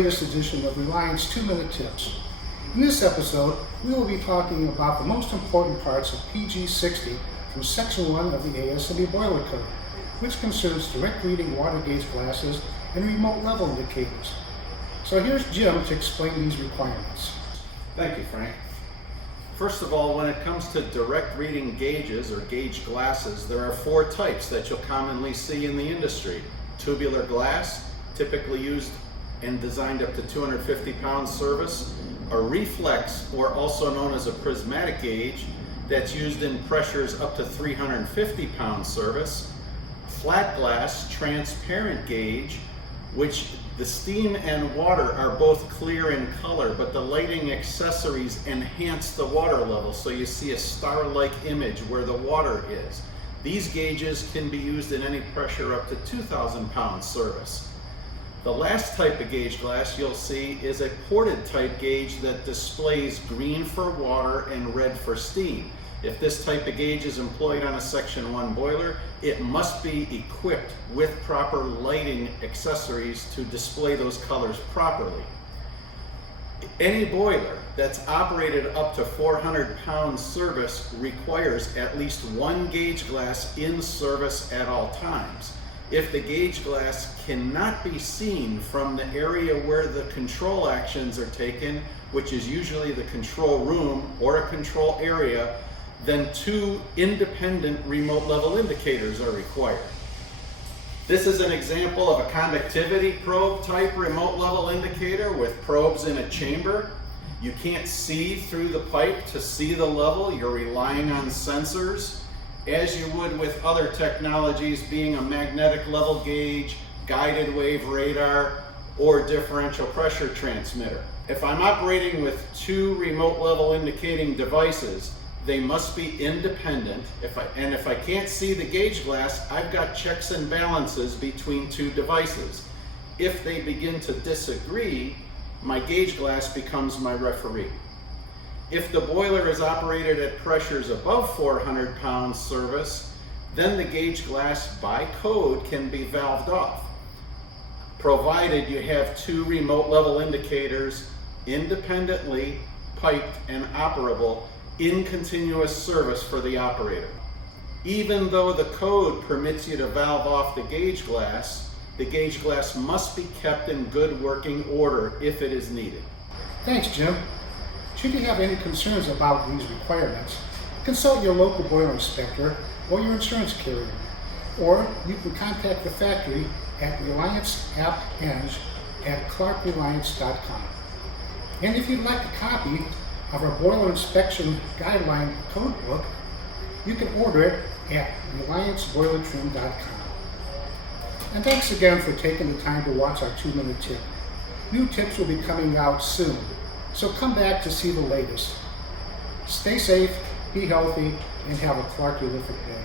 latest edition of Reliance 2-Minute Tips. In this episode, we will be talking about the most important parts of PG-60 from Section 1 of the ASME Boiler Code, which concerns direct reading water gauge glasses and remote level indicators. So here's Jim to explain these requirements. Thank you, Frank. First of all, when it comes to direct reading gauges or gauge glasses, there are four types that you'll commonly see in the industry. Tubular glass, typically used and designed up to 250 pounds service. A reflex, or also known as a prismatic gauge, that's used in pressures up to 350 pound service. Flat glass, transparent gauge, which the steam and water are both clear in color, but the lighting accessories enhance the water level, so you see a star-like image where the water is. These gauges can be used in any pressure up to 2,000 pound service. The last type of gauge glass you'll see is a ported type gauge that displays green for water and red for steam. If this type of gauge is employed on a Section 1 boiler, it must be equipped with proper lighting accessories to display those colors properly. Any boiler that's operated up to 400 pound service requires at least one gauge glass in service at all times. If the gauge glass cannot be seen from the area where the control actions are taken, which is usually the control room or a control area, then two independent remote level indicators are required. This is an example of a conductivity probe type remote level indicator with probes in a chamber. You can't see through the pipe to see the level. You're relying on sensors, as you would with other technologies, being a magnetic level gauge, guided wave radar, or differential pressure transmitter. If I'm operating with two remote level indicating devices, they must be independent. If I can't see the gauge glass, I've got checks and balances between two devices. If they begin to disagree, my gauge glass becomes my referee. If the boiler is operated at pressures above 400 pounds service, then the gauge glass by code can be valved off, provided you have two remote level indicators independently piped and operable in continuous service for the operator. Even though the code permits you to valve off the gauge glass must be kept in good working order if it is needed. Thanks, Jim. Should you have any concerns about these requirements, consult your local boiler inspector or your insurance carrier, or you can contact the factory at relianceappeng@clarkreliance.com. And if you'd like a copy of our boiler inspection guideline code book, you can order it at relianceboilertrim.com. And thanks again for taking the time to watch our 2-minute tip. New tips will be coming out soon, so come back to see the latest. Stay safe, be healthy, and have a Clark-relific day.